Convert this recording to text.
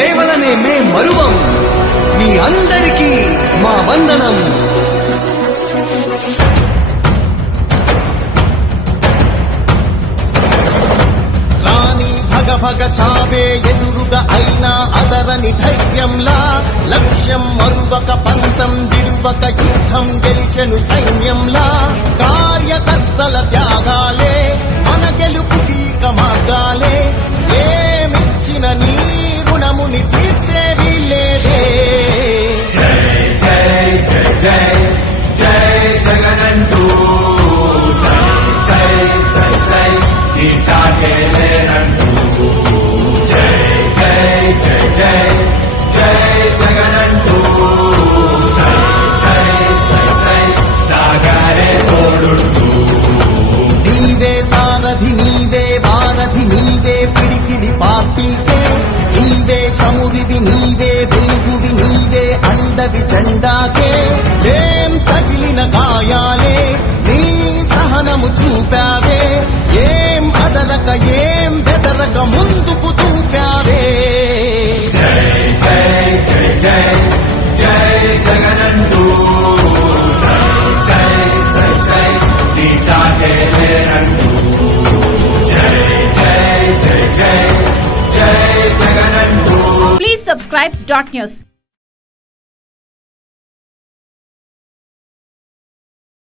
సేవలనే మే మరువం. మీ అందరికీ మా వందనం. భగ చావే ఎదురుగా అయినా అదరని ధైర్యంలా, లక్ష్యం మరువక పంతం విడువక యుద్ధం గెలిచెను సైన్యంలా. కార్యకర్తల త్యాగాలే మన గెలుపుకీక మార్గాలే, ఏమిచ్చిన నీ రుణముని తీర్చేది లేదే. జై జై జై జై జై జగనంటూ సై సై సై సై ఈ సాగేలేనంటూ. జై జై జై జై జై జగనంటూ సై సై సై సై సాగరే తోడుంటూ. నీవే సారథి నీవే వారధి నీవే పిడికిలి పార్టీకే, నీవే చమురివి నీవే వెలుగువి నీవే అండవి జెండాకే. ఏం తగిలిన గాయాలే నీ సహనము చూపావే, ఏం అదరక ఏం బెదరక ముందుకు చూపావే. జై జై జై జై జై జగనంటూ సై సై సై సై ఈ సాగేలేనంటూ. జై జై జై జై జై జగనంటూ. Please subscribe .news.